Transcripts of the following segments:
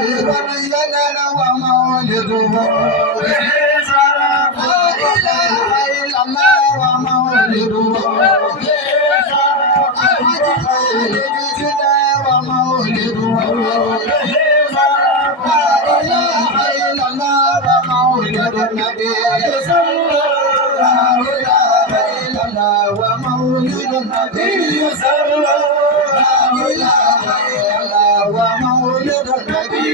ونيلنا ومولده لا إله إلا الله ومولده أحد خير جدنا ومولده لا إله إلا الله ومولد النبي لا إله إلا الله ومولد النبي لا إله إلا الله ومولد النبي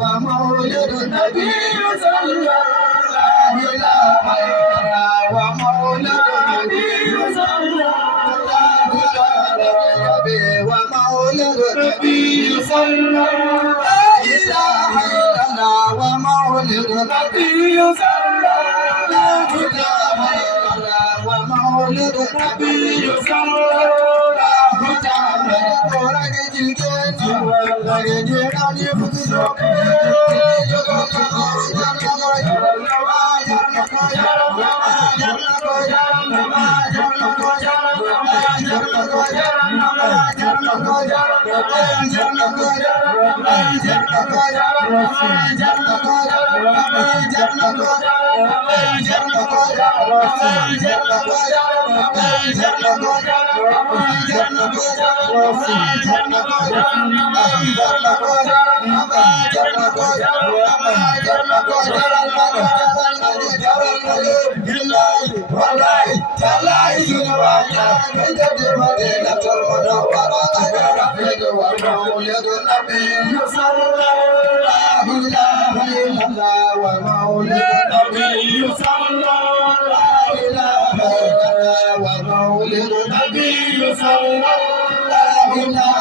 ومولد النبي صلى لا إله إلا الله ومولد النبي صلى لا إله إلا الله ومولد النبي صلى لا إله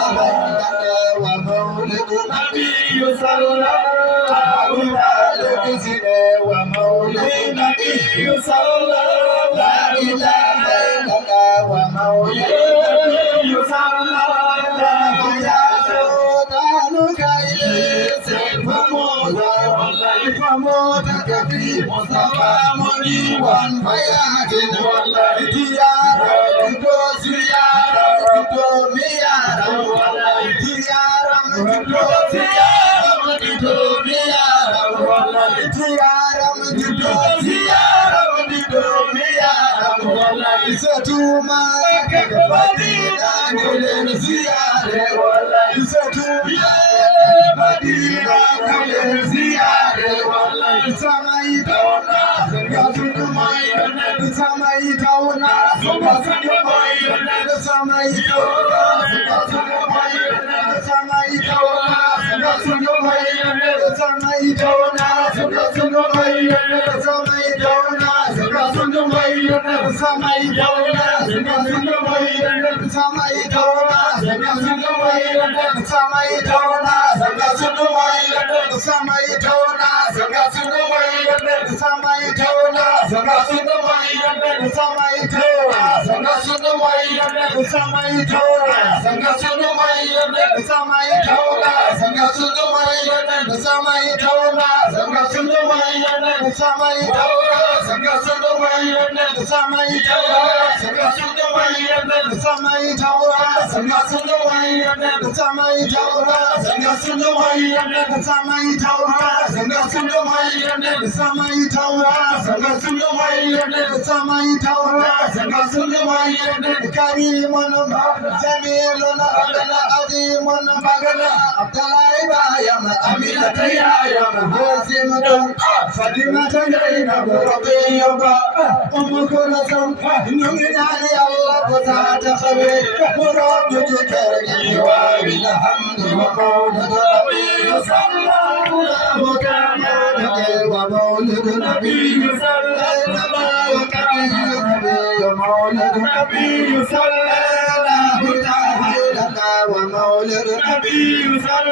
ومولد النبي صلى لا إله إلا الله ومولد النبي صلى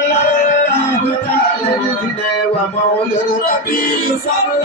لا إله إلا الله ومولد النبي صلى